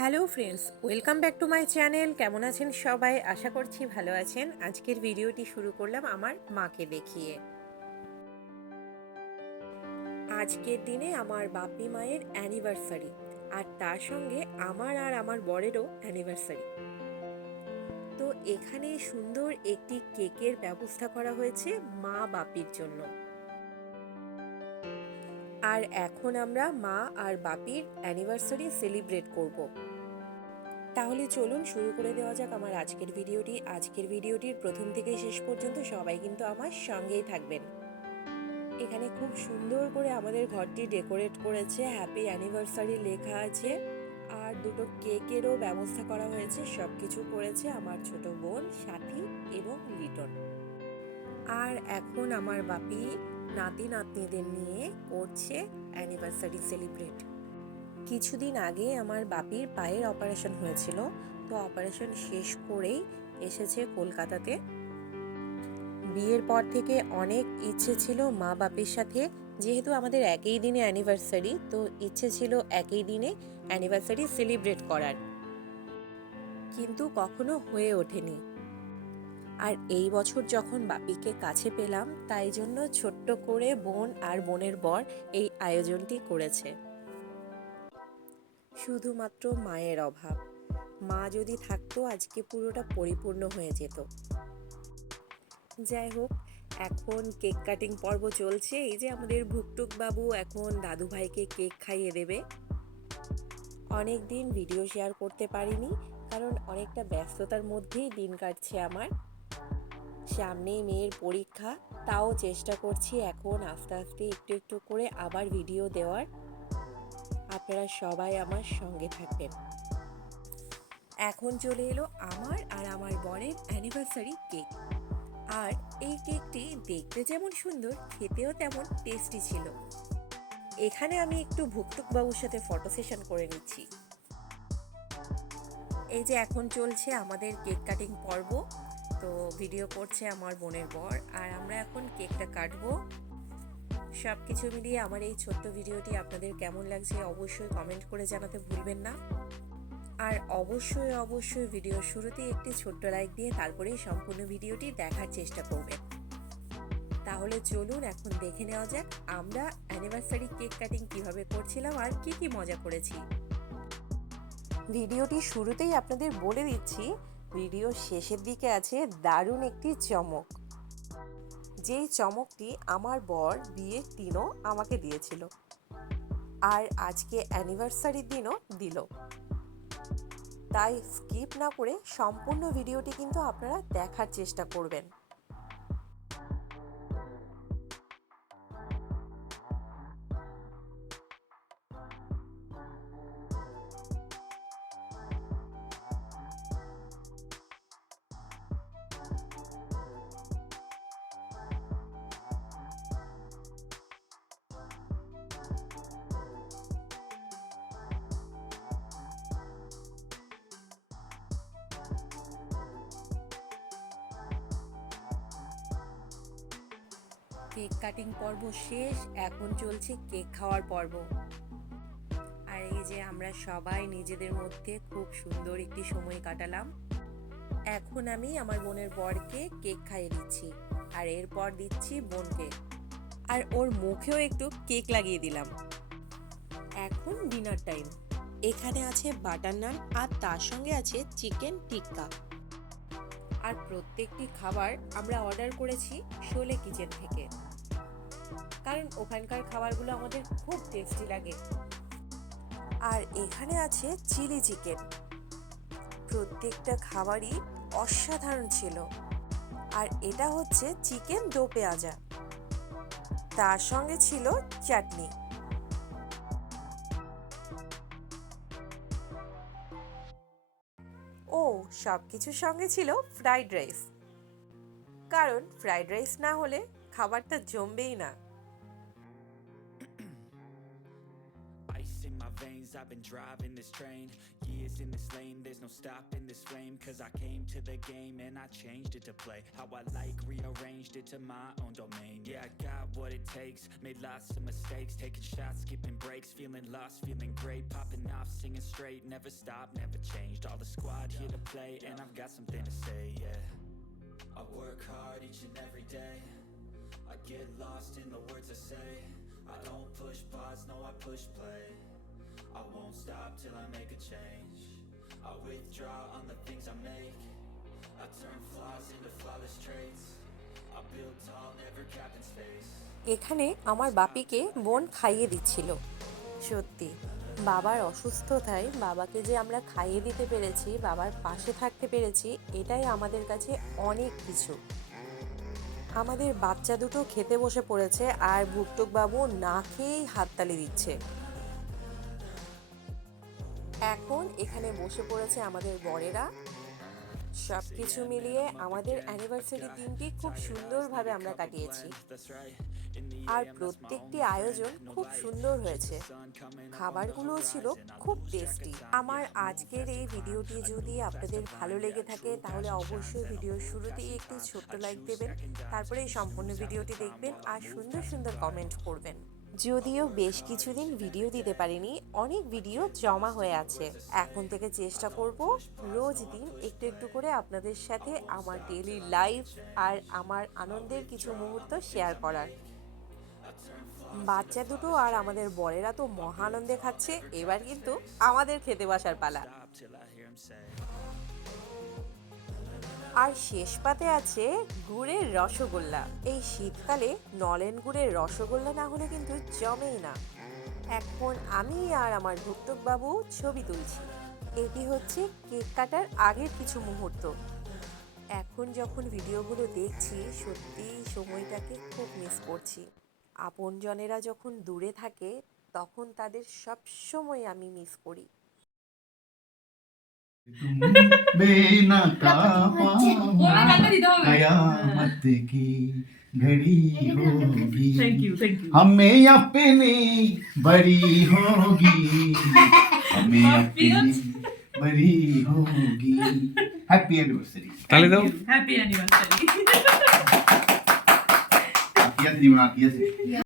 Hello friends, welcome back to my channel. কেমন আছেন সবাই? আশা করছি ভালো আছেন। আজকের ভিডিওটি শুরু করলাম আমার মাকে দেখিয়ে। আজকের দিনে আমার বাপি মায়ের অ্যানিভার্সারি, আর তার সঙ্গে আমার আর আমার বরেরও অ্যানিভার্সারি। তো এখানে সুন্দর একটি কেকের ব্যবস্থা করা হয়েছে মা বাপির জন্য। আর এখন আমরা মা আর বাপির অ্যানিভার্সারি সেলিব্রেট করব। তাহলে চলুন শুরু করে দেওয়া যাক আমার আজকের ভিডিওটি। আজকের ভিডিওটির প্রথম থেকে শেষ পর্যন্ত সবাই কিন্তু আমার সঙ্গেই থাকবেন। এখানে খুব সুন্দর করে আমাদের ঘরটি ডেকোরেট করেছে, হ্যাপি অ্যানিভার্সারি লেখা আছে, আর দুটো কেকেরও ব্যবস্থা করা হয়েছে। সব কিছু করেছে আমার ছোট বোন সাথী এবং লিটন। আর এখন আমার বাপি নাতি নাতনিদের নিয়ে করছে অ্যানিভার্সারি সেলিব্রেট। কিছুদিন আগে আমার বাপির পায়ের অপারেশন হয়েছিল, তো অপারেশন শেষ করেই এসেছে কলকাতাতে। বিয়ের পর থেকে অনেক ইচ্ছে ছিল মা বাপির সাথে, যেহেতু আমাদের একই দিনে অ্যানিভার্সারি, তো ইচ্ছে ছিল একই দিনে অ্যানিভার্সারি সেলিব্রেট করার, কিন্তু কখনো হয়ে ওঠেনি। আর এই বছর যখন বাপিকে কাছে পেলাম, তাই জন্য ছোট্ট করে বোন আর বোনের বর এই আয়োজনটি করেছে। শুধুমাত্র মায়ের অভাব, মা যদি থাকতো আজকে পুরোটা পরিপূর্ণ হয়ে যেত। যাই হোক, এখন কেক কাটিং পর্ব চলছে। এই যে আমাদের ভুকটুক বাবু এখন দাদু ভাইকে কেক খাইয়ে দেবে। অনেক দিন ভিডিও শেয়ার করতে পারিনি, কারণ অনেকটা ব্যস্ততার মধ্যেই দিন কাটছে আমার। সামনেই মেয়ের পরীক্ষা, তাও চেষ্টা করছি এখন আস্তে আস্তে একটু একটু করে আবার ভিডিও দেওয়ার। আপনারা সবাই আমার সঙ্গে থাকবেন। এখন চলে এলো আমার আর আমার বরের অ্যানিভার্সারি কেক। আর এই কেকটি দেখতে যেমন সুন্দর, খেতেও তেমন টেস্টি ছিল। এখানে আমি একটু ভুকটুক বাবুর সাথে ফটো সেশন করে নিচ্ছি। এই যে এখন চলছে আমাদের কেক কাটিং পর্ব। তো ভিডিও করছে আমার বোনের বর, আর আমরা এখন কেকটা কাটবো। সব কিছু মিলিয়ে আমার এই ছোট্ট ভিডিওটি আপনাদের কেমন লাগছে অবশ্যই কমেন্ট করে জানাতে ভুলবেন না। আর অবশ্যই অবশ্যই ভিডিওর শুরুতেই একটি ছোট্ট লাইক দিয়ে তারপরেই সম্পূর্ণ ভিডিওটি দেখার চেষ্টা করবেন। তাহলে চলুন এখন দেখে নেওয়া যাক আমরা অ্যানিভার্সারি কেক কাটিং কিভাবে করছিলাম আর কি কি মজা করেছি। ভিডিওটি শুরুতেই আপনাদের বলে দিচ্ছি, ভিডিও শেষের দিকে আছে দারুণ একটি চমক, যেই চমকটি আমার বর বিয়ের দিনও আমাকে দিয়েছিল, আর আজকে অ্যানিভার্সারির দিনও দিল। তাই স্কিপ না করে সম্পূর্ণ ভিডিওটি কিন্তু আপনারা দেখার চেষ্টা করবেন। কেক কাটিং পর্ব শেষ, এখন চলছে কেক খাওয়ার পর্ব। আর এই যে আমরা সবাই নিজেদের মধ্যে খুব সুন্দর একটি সময় কাটালাম। এখন আমি আমার বোনের বরকে কেক খাইয়ে দিচ্ছি, আর এরপর দিচ্ছি বোনকে, আর ওর মুখেও একটু কেক লাগিয়ে দিলাম। এখন ডিনার টাইম। এখানে আছে বাটার নান, আর তার সঙ্গে আছে চিকেন টিক্কা। আর প্রত্যেকটি খাবার আমরা অর্ডার করেছি শোলে কিচেন থেকে, কারণ ওখানকার খাবারগুলো আমাদের খুব টেস্টি লাগে। আর এখানে আছে চিলি চিকেন। প্রত্যেকটা খাবারই অসাধারণ ছিল। আর এটা হচ্ছে চিকেন দো পেঁয়াজা, তার সঙ্গে ছিল চাটনি। ও, সব কিছুর সঙ্গে ছিল ফ্রাইড রাইস, কারণ ফ্রাইড রাইস না হলে খাবারটা জমবেই না। Ice in my veins, I've been driving this train. Years in this lane, there's no stopping this flame. Cause I came to the game and I changed it to play how I like, rearranged it to my own domain. Yeah, I got what it takes, made lots of mistakes, taking shots, skipping breaks, feeling lost, feeling great, popping off, singing straight, never stopped, never changed. All the squad here to play, and I've got something to say, yeah. I work hard each and every day, I get lost in the words I say. I don't push pause, no I push play. I won't stop till I make a change. I withdraw on the things I make. I turn flaws into flawless traits. I build tall, never capped in space. এখানে আমার বাপিকে বোন খাইয়ে দিচ্ছিল। সত্যি বাবার অসুস্থতায় বাবাকে যে আমরা খাইয়ে দিতে পেরেছি, বাবার পাশে থাকতে পেরেছি, এটাই আমাদের কাছে অনেক কিছু। আমাদের বাচ্চা দুটো খেতে বসে পড়েছে আর ভুকটুক বাবু না খেয়েই হাততালি দিচ্ছে। এখন এখানে বসে পড়েছে আমাদের বরেরা। সব কিছু মিলিয়ে আমাদের অ্যানিভার্সারি দিনটি খুব সুন্দরভাবে আমরা কাটিয়েছি, আর প্রত্যেকটি আয়োজন খুব সুন্দর হয়েছে। খাবারগুলোও ছিল খুব টেস্টি। আমার আজকের এই ভিডিওটি যদি আপনাদের ভালো লেগে থাকে তাহলে অবশ্যই ভিডিওর শুরুতেই একটি ছোট্ট লাইক দেবেন, তারপরে এই সম্পূর্ণ ভিডিওটি দেখবেন আর সুন্দর সুন্দর কমেন্ট করবেন। যদিও বেশ কিছুদিন ভিডিও দিতে পারিনি, অনেক ভিডিও জমা হয়ে আছে। এখন থেকে চেষ্টা করব রোজ দিন একটু একটু করে আপনাদের সাথে আমার ডেইলি লাইফ আর আমার আনন্দের কিছু মুহূর্ত শেয়ার করার। বাচ্চা দুটো আর আমাদের বরেরা তো মহা আনন্দে খাচ্ছে। এবার কিন্তু আমাদের খেতে বসার পালা। আর শেষ পাতে আছে গুড়ের রসগোল্লা। এই শীতকালে নলেন গুড়ের রসগোল্লা না হলে কিন্তু জমেই না। এখন আমি আর আমার ভুকটুক বাবু ছবি তুলছি। এটি হচ্ছে কেক কাটার আগের কিছু মুহূর্ত। এখন যখন ভিডিওগুলো দেখছি সত্যি সময়টাকে খুব মিস করছি। আপনজনেরা যখন দূরে থাকে তখন তাদের সব সময় আমি মিস করি। कयामत की घड़ी होगी, हमें अपनी बड़ी होगी, हमें अपनी बड़ी होगी। Happy anniversary. ताली दाओ। Happy anniversary. आतिया से जीवन आतिया से